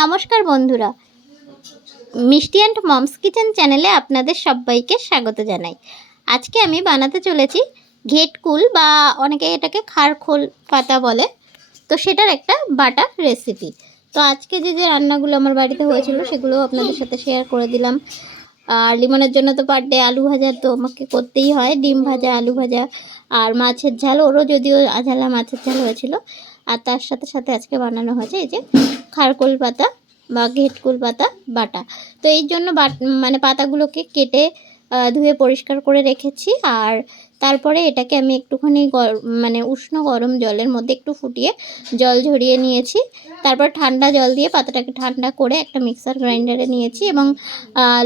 নমস্কার বন্ধুরা, মিষ্টি অ্যান্ড মমস কিচেন চ্যানেলে আপনাদের সবাইকে স্বাগত জানাই। আজকে আমি বানাতে চলেছি ঘেটকুল বা অনেকে এটাকে খারখোল পাতা বলে, তো সেটার একটা বাটা রেসিপি। তো আজকে যে যে রান্নাগুলো আমার বাড়িতে হয়েছিল সেগুলো আপনাদের সাথে শেয়ার করে দিলাম। আর লিমনের জন্য তো পার ডে আলু ভাজা তো আমাকে করতেই হয়, ডিম ভাজা, আলু ভাজা আর মাছের ঝাল, ওরও যদিও আঝালা মাছের ঝাল হয়েছিল। আর তার সাথে সাথে আজকে বানানো হয়েছে এই যে খারকোল পাতা বা ঘেটকুল পাতা বাটা। তো এই জন্য মানে পাতাগুলোকে কেটে ধুয়ে পরিষ্কার করে রেখেছি। আর তারপরে এটাকে আমি একটুখানি মানে উষ্ণ গরম জলের মধ্যে একটু ফুটিয়ে জল ঝরিয়ে নিয়েছি। তারপর ঠান্ডা জল দিয়ে পাতাটাকে ঠান্ডা করে একটা মিক্সার গ্রাইন্ডারে নিয়েছি এবং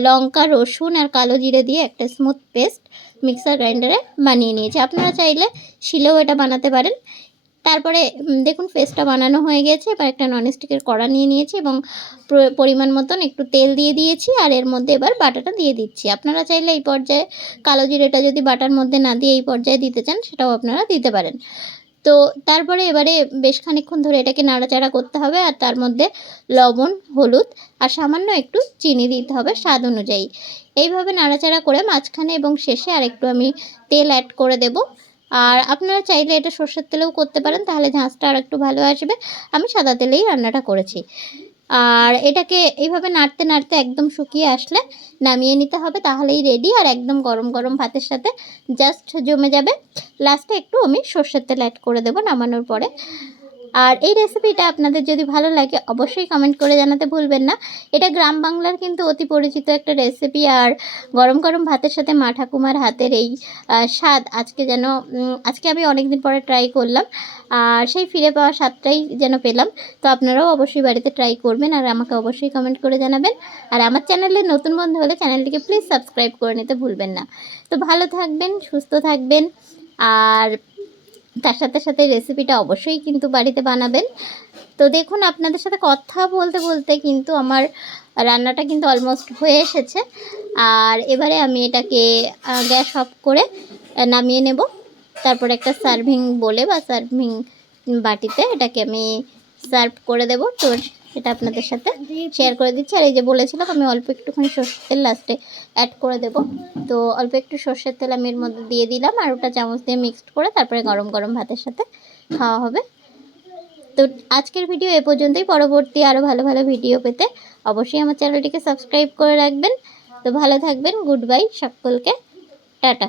লঙ্কা, রসুন আর কালো জিরে দিয়ে একটা স্মুথ পেস্ট মিক্সার গ্রাইন্ডারে বানিয়ে নিয়েছি। আপনারা চাইলে শিলেও এটা বানাতে পারেন। তারপরে দেখুন পেস্টটা বানানো হয়ে গেছে। এবার একটা ননস্টিকের কড়া নিয়ে নিয়েছি এবং পরিমাণ মতন একটু তেল দিয়ে দিয়েছি। আর এর মধ্যে এবার বাটাটা দিয়ে দিচ্ছি। আপনারা চাইলে এই পর্যায়ে কালো জিরেটা যদি বাটার মধ্যে না দিয়ে এই পর্যায়ে দিতে চান সেটাও আপনারা দিতে পারেন। তো তারপরে এবারে বেশ খানিকক্ষণ ধরে এটাকে নাড়াচাড়া করতে হবে। আর তার মধ্যে লবণ, হলুদ আর সামান্য একটু চিনি দিতে হবে স্বাদ অনুযায়ী। এইভাবে নাড়াচাড়া করে মাঝখানে এবং শেষে আরেকটু আমি তেল অ্যাড করে দেব। আর আপনারা চাইলে এটা সর্ষের তেলেও করতে পারেন, তাহলে ঝাঁঝটা আর একটু ভালো আসবে। আমি সাদা তেলেই রান্নাটা করেছি। আর এটাকে এইভাবে নাড়তে নাড়তে একদম শুকিয়ে আসলে নামিয়ে নিতে হবে, তাহলেই রেডি। আর একদম গরম গরম ভাতের সাথে জাস্ট জমে যাবে। লাস্টে একটু আমি সর্ষের তেল অ্যাড করে দেবো নামানোর পরে। আর এই রেসিপিটা আপনাদের যদি ভালো লাগে অবশ্যই কমেন্ট করে জানাতে ভুলবেন না। এটা গ্রাম বাংলার কিন্তু অতি পরিচিত একটা রেসিপি। আর গরম গরম ভাতের সাথে মা ঠাকুমার হাতের এই স্বাদ আজকে আমি অনেক দিন পরে ট্রাই করলাম। আর সেই ফিরে পাওয়া স্বাদটাই যেন পেলাম। তো আপনারাও অবশ্যই বাড়িতে ট্রাই করবেন আর আমাকে অবশ্যই কমেন্ট করে জানাবেন। আর আমার চ্যানেলে নতুন বন্ধু হলে চ্যানেলটিকে প্লিজ সাবস্ক্রাইব করে নিতে ভুলবেন না। তো ভালো থাকবেন, সুস্থ থাকবেন। আর তার সাথে সাথে রেসিপিটা অবশ্যই কিন্তু বাড়িতে বানাবেন। তো দেখুন আপনাদের সাথে কথা বলতে বলতে কিন্তু আমার রান্নাটা কিন্তু অলমোস্ট হয়ে এসেছে। আর এবারে আমি এটাকে গ্যাস অফ করে নামিয়ে নেব। তারপর একটা সার্ভিং বলে বা সার্ভিং বাটিতে এটাকে আমি সার্ভ করে দেব। তো সেটা আপনাদের সাথে শেয়ার করে দিচ্ছি। আর এই যে বলেছিলাম আমি অল্প একটুখানি সর্ষের তেল লাস্টে অ্যাড করে দেব। তো অল্প একটু সর্ষের তেল আমি এর মধ্যে দিয়ে দিলাম আর ওটা চামচ দিয়ে মিক্সড করে তারপরে গরম গরম ভাতের সাথে খাওয়া হবে। তো আজকের ভিডিও এ পর্যন্তই। পরবর্তী আরও ভালো ভালো ভিডিও পেতে অবশ্যই আমার চ্যানেলটিকে সাবস্ক্রাইব করে রাখবেন। তো ভালো থাকবেন। গুড বাই সকলকে, টাটা।